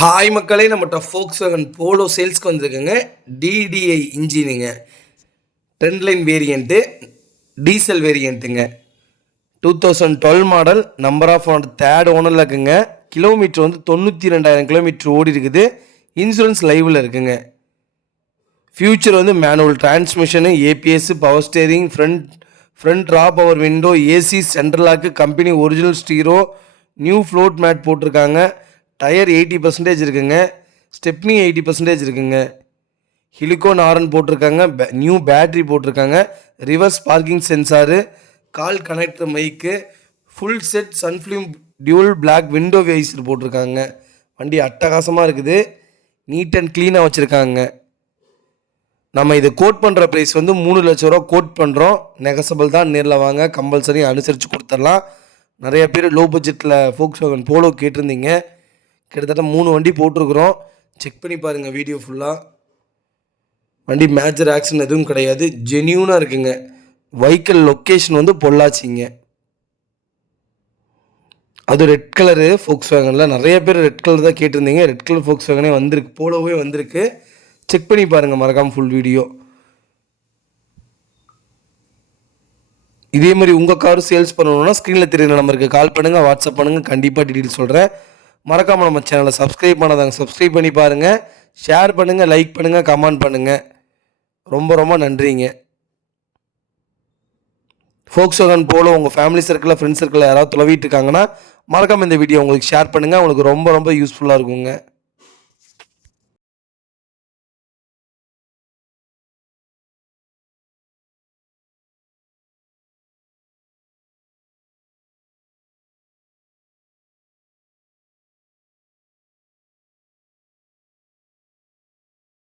Hi மக்களே, நம்மகிட்ட Volkswagen Polo சேல்ஸ்க்கு வந்திருக்குங்க. டிடிஐ இன்ஜினுங்க, ட்ரெண்ட் லைன் வேரியண்ட்டு, டீசல் வேரியண்ட்டுங்க. 2012 மாடல், நம்பர் ஆஃப் தேர்ட் ஓனரில் இருக்குங்க. கிலோமீட்டர் வந்து 92,000 கிலோமீட்டர் ஓடி இருக்குது. இன்சூரன்ஸ் லைவில் இருக்குங்க. ஃபியூச்சர் வந்து manual transmission, ABS, power steering, front row power window, AC, central lock, company original stereo, new floor mat போட்டிருக்காங்க. டயர் 80% இருக்குங்க. ஸ்டெப்னி 80% இருக்குங்க. ஹிலிகோன் ஆரன் போட்டிருக்காங்க. நியூ பேட்ரி போட்டிருக்காங்க. Reverse parking sensor, call connector mic, full set sun film dual black window visor போட்டிருக்காங்க. வண்டி அட்டகாசமாக இருக்குது. நீட் அண்ட் க்ளீனாக வச்சுருக்காங்க. நம்ம இது கோட் பண்ணுற ப்ரைஸ் வந்து 3 லட்ச ரூபா கோட் பண்ணுறோம். நெகசபிள் தான். நேரில் வாங்க, கம்பல்சரி அனுசரித்து கொடுத்துடலாம். நிறைய பேர் லோ பட்ஜெட்டில் Volkswagen போலோ கேட்டிருந்தீங்க. கிட்டத்தட்ட 3 வண்டி போட்டிருக்கிறோம். செக் பண்ணி பாருங்கள் வீடியோ ஃபுல்லாக. வண்டி மேஜர் ஆக்சிடென்ட் எதுவும் கிடையாது. ஜென்யூனாக இருக்குங்க. வெஹிக்கிள் லொக்கேஷன் வந்து பொள்ளாச்சிங்க. அது ரெட் கலரு Volkswagenல நிறைய பேர் ரெட் கலர் தான் கேட்டிருந்தீங்க. ரெட் கலர் Volkswagenே வந்திருக்கு, போலோவே வந்திருக்கு. செக் பண்ணி பாருங்கள் மறக்காமல் ஃபுல் வீடியோ. இதே மாதிரி உங்கள் கார் சேல்ஸ் பண்ணணுன்னா ஸ்க்ரீனில் தெரியுற நம்பருக்கு கால் பண்ணுங்கள், வாட்ஸ்அப் பண்ணுங்கள். கண்டிப்பாக டீட்டெயில் சொல்கிறேன். மறக்காமல் நம்ம சேனலை சப்ஸ்கிரைப் பண்ணாதாங்க, சப்ஸ்கிரைப் பண்ணி பாருங்கள். ஷேர் பண்ணுங்கள், லைக் பண்ணுங்கள், கமெண்ட் பண்ணுங்கள். ரொம்ப ரொம்ப நன்றிங்க. Volkswagen போலோ உங்கள் ஃபேமிலி சர்க்கிளில், ஃப்ரெண்ட்ஸ் சர்க்கிளில் யாராவது தொலைவிட்டு இருக்காங்கன்னா மறக்காமல் இந்த வீடியோ உங்களுக்கு ஷேர் பண்ணுங்கள். உங்களுக்கு ரொம்ப ரொம்ப யூஸ்ஃபுல்லாக இருக்குங்க.